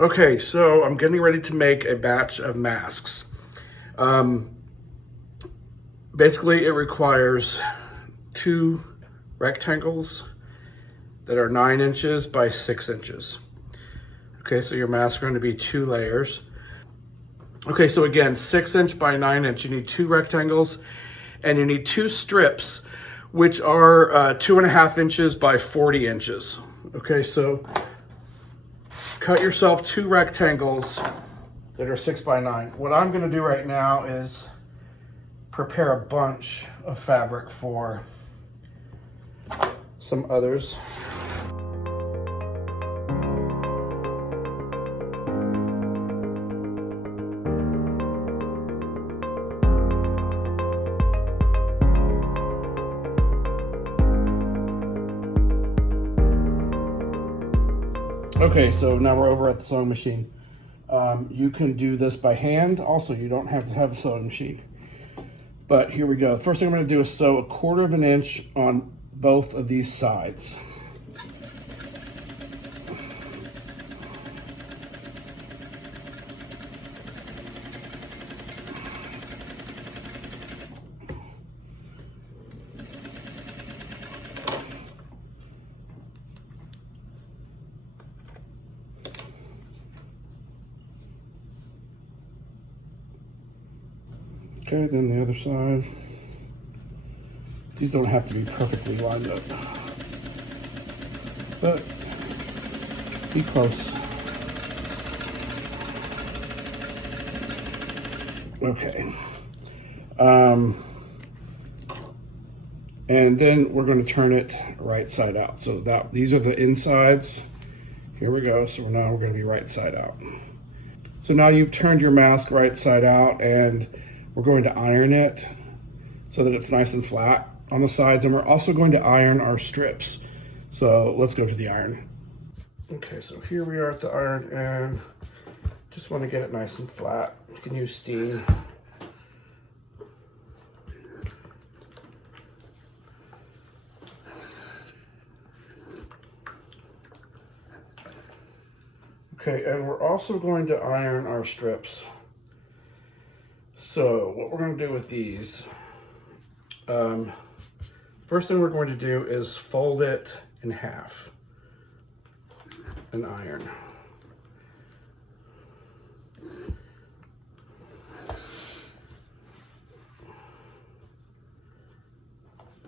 Okay, so I'm getting ready to make a batch of masks. Um, Basically, it requires two rectangles that are 9 inches by 6 inches. Okay, so your masks are going to be 2 layers. Okay, so again, 6 inch by 9 inch, you need 2 rectangles and you need 2 strips, which are 2.5 inches by 40 inches. Okay, so cut yourself 2 rectangles that are 6 by 9. What I'm going to do right now is prepare a bunch of fabric for some others. Okay, so now we're over at the sewing machine. You can do this by hand. Also, you don't have to have a sewing machine. But here we go. First thing I'm going to do is sew 1/4 of an inch on both of these sides. Okay, then the other side. These don't have to be perfectly lined up, but be close. Okay. And then we're going to turn it right side out. So these are the insides. Here we go. So now we're going to be right side out. So now you've turned your mask right side out, and we're going to iron it so that it's nice and flat on the sides. And we're also going to iron our strips. So let's go to the iron. Okay, so here we are at the iron, and just want to get it nice and flat. You can use steam. Okay, and we're also going to iron our strips. So what we're going to do with these, first thing we're going to do is fold it in half and iron.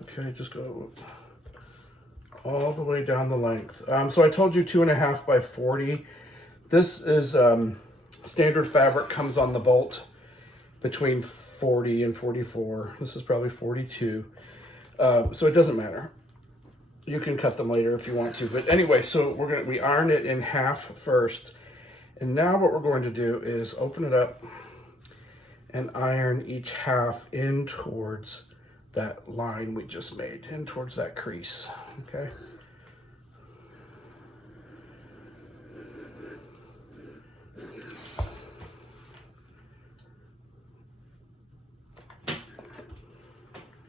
Okay, just go all the way down the length. So I told you 2.5 by 40. This is standard fabric, comes on the bolt between 40 and 44. This is probably 42. So it doesn't matter. You can cut them later if you want to. But anyway, so we iron it in half first. And now what we're going to do is open it up and iron each half in towards that line we just made, in towards that crease, okay?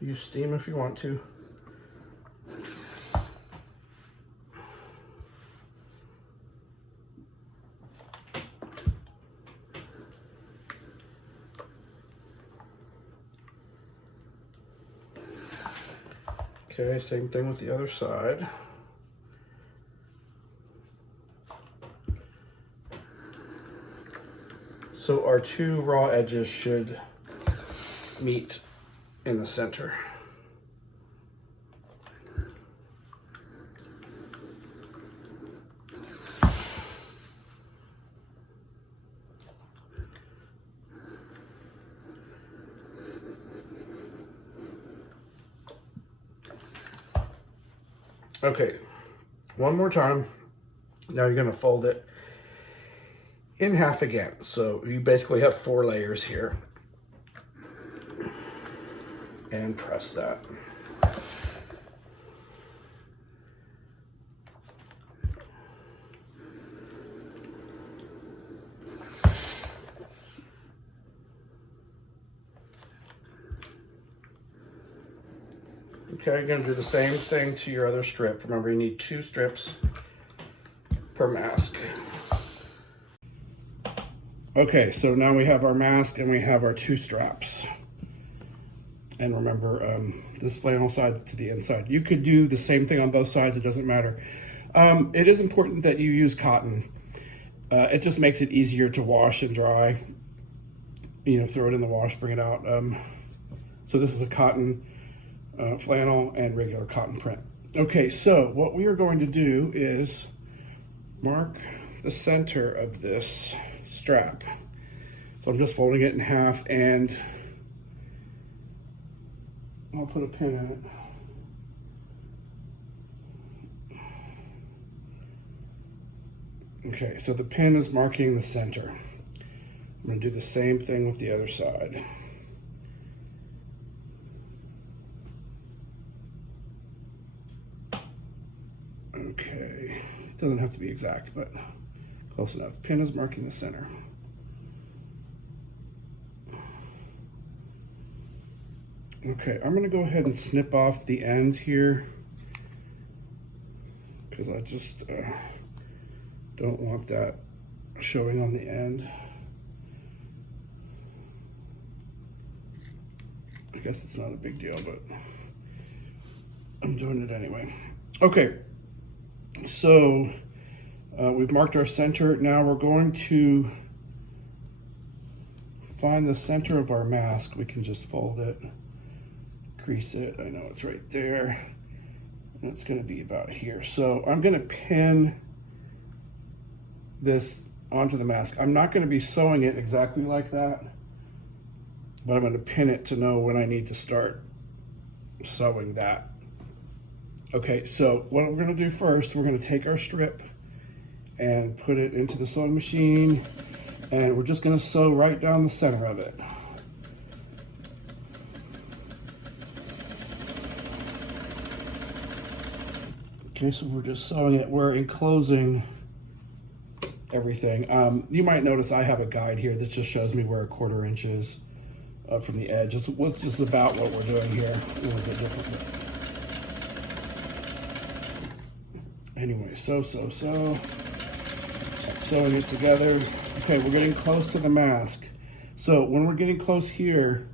Use steam if you want to. Okay, same thing with the other side. So our 2 raw edges should meet in the center. Okay, one more time. Now you're going to fold it in half again. So you basically have 4 layers here. And press that. Okay, you're going to do the same thing to your other strip. Remember, you need 2 strips per mask. Okay, so now we have our mask and we have our 2 straps. And remember, this flannel side to the inside. You could do the same thing on both sides, it doesn't matter. It is important that you use cotton. It just makes it easier to wash and dry. You know, throw it in the wash, bring it out. So this is a cotton flannel and regular cotton print. Okay, so what we are going to do is mark the center of this strap. So I'm just folding it in half and I'll put a pin in it. Okay, so the pin is marking the center. I'm going to do the same thing with the other side. Okay, it doesn't have to be exact, but close enough. Pin is marking the center. Okay, I'm going to go ahead and snip off the end here because I just don't want that showing on the end. I guess it's not a big deal, but I'm doing it anyway. Okay, so we've marked our center. Now we're going to find the center of our mask. We can just fold it, crease it. I know it's right there. And it's going to be about here. So I'm going to pin this onto the mask. I'm not going to be sewing it exactly like that, but I'm going to pin it to know when I need to start sewing that. Okay, so what we're going to do first, we're going to take our strip and put it into the sewing machine, and we're just going to sew right down the center of it. Okay, so we're just sewing it. We're enclosing everything. You might notice I have a guide here that just shows me where 1/4 inch is from the edge. It's just about what we're doing here, a little bit different. Anyway, sewing it together. Okay, we're getting close to the mask. So when we're getting close here,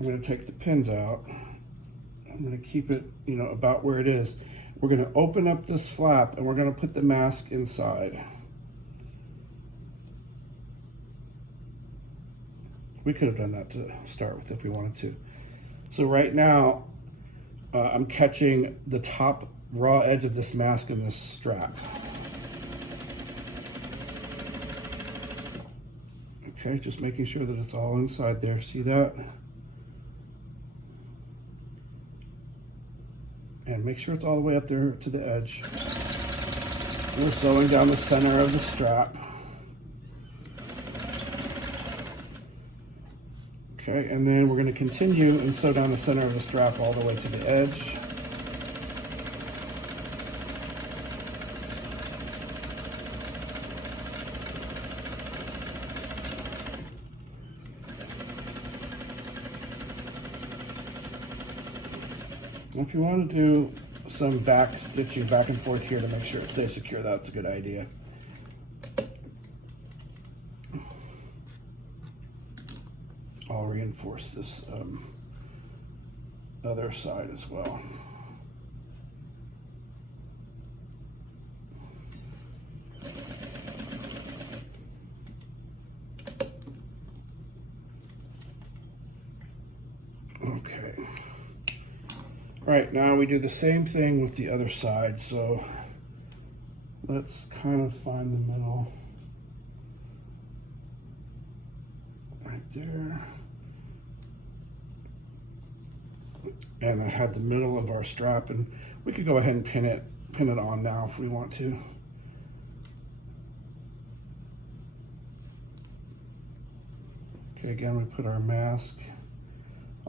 I'm going to take the pins out. I'm going to keep it, you know, about where it is. We're going to open up this flap and we're going to put the mask inside. We could have done that to start with if we wanted to. So right now, I'm catching the top raw edge of this mask in this strap. Okay, just making sure that it's all inside there. See that? And make sure it's all the way up there to the edge. We're sewing down the center of the strap. Okay, and then we're going to continue and sew down the center of the strap all the way to the edge. If you want to do some back stitching back and forth here to make sure it stays secure, that's a good idea. I'll reinforce this other side as well. Okay. All right, now we do the same thing with the other side. So let's kind of find the middle right there. And I had the middle of our strap, and we could go ahead and pin it on now if we want to. Okay, again, we put our mask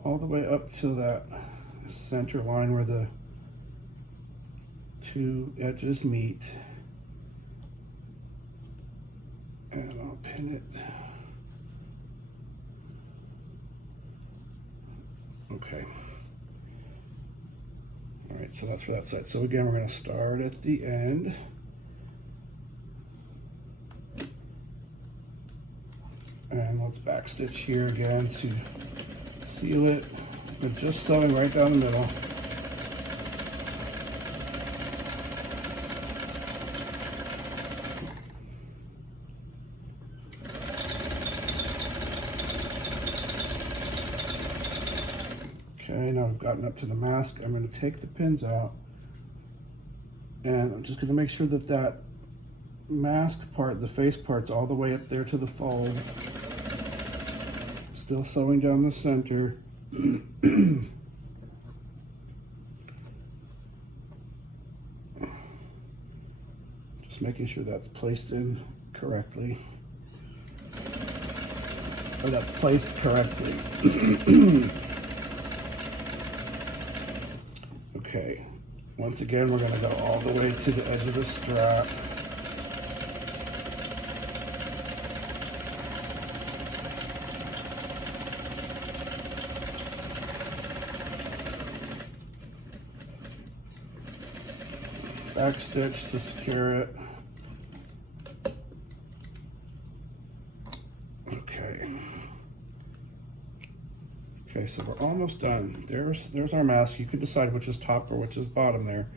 all the way up to that center line where the 2 edges meet, and I'll pin it. Okay. All right, so that's for that side. So again, we're going to start at the end. let's backstitch here again to seal it, but just sewing right down the middle. Okay, now I've gotten up to the mask. I'm going to take the pins out, and I'm just going to make sure that that mask part, the face part's all the way up there to the fold. Still sewing down the center. Just making sure that's placed in correctly. Or that's placed correctly. Okay, once again, we're going to go all the way to the edge of the strap. Back stitch to secure it. Okay. Okay, so we're almost done. There's our mask. You can decide which is top or which is bottom there.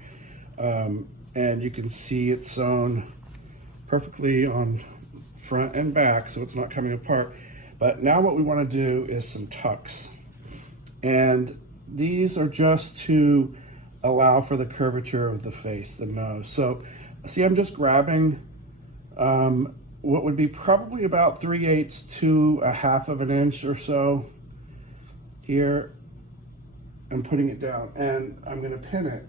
And you can see it's sewn perfectly on front and back, so it's not coming apart. But now what we want to do is some tucks. And these are just to allow for the curvature of the face, the nose. So see, I'm just grabbing what would be probably about 3/8 to 1/2 of an inch or so here, and putting it down, and I'm going to pin it.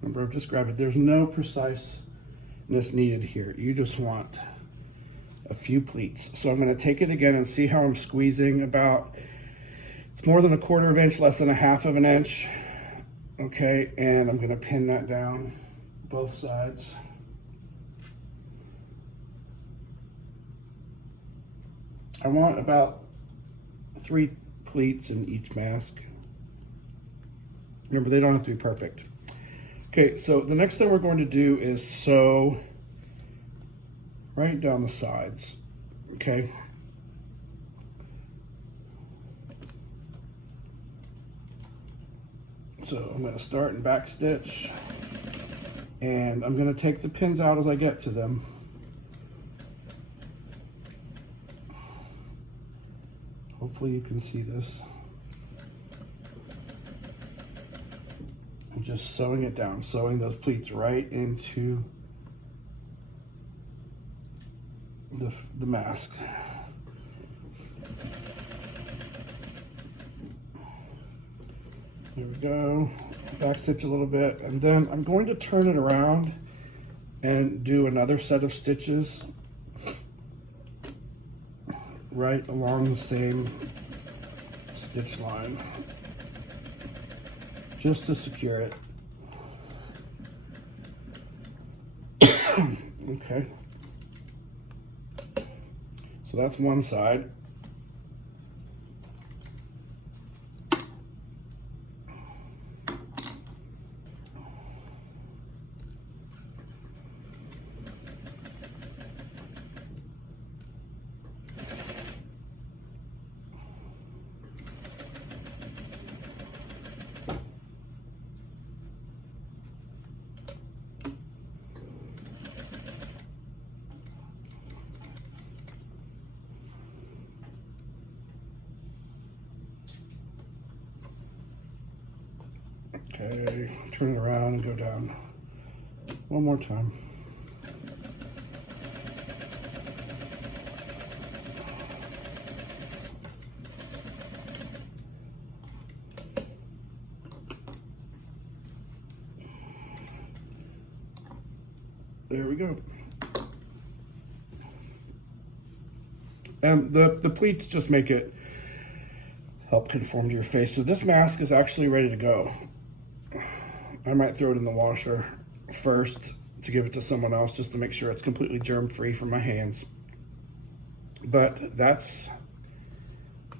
Remember, I've just grabbed it. There's no preciseness needed here. You just want a few pleats. So I'm going to take it again and see how I'm squeezing about, it's more than 1/4 inch, less than 1/2 of an inch. Okay, and I'm going to pin that down both sides. I want about 3 pleats in each mask. Remember, they don't have to be perfect. Okay, so the next thing we're going to do is sew right down the sides, okay? So I'm going to start and back stitch, and I'm going to take the pins out as I get to them. Hopefully you can see this. I'm just sewing it down, sewing those pleats right into the mask. There we go. Back stitch a little bit, and then I'm going to turn it around and do another set of stitches right along the same stitch line, just to secure it. Okay, so that's one side. Okay, turn it around and go down one more time. There we go. And the pleats just make it help conform to your face. So this mask is actually ready to go. I might throw it in the washer first to give it to someone else, just to make sure it's completely germ-free from my hands. But that's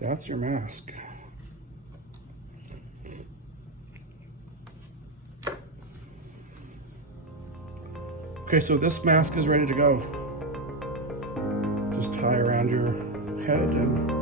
your mask. Okay, so this mask is ready to go. Just tie around your head and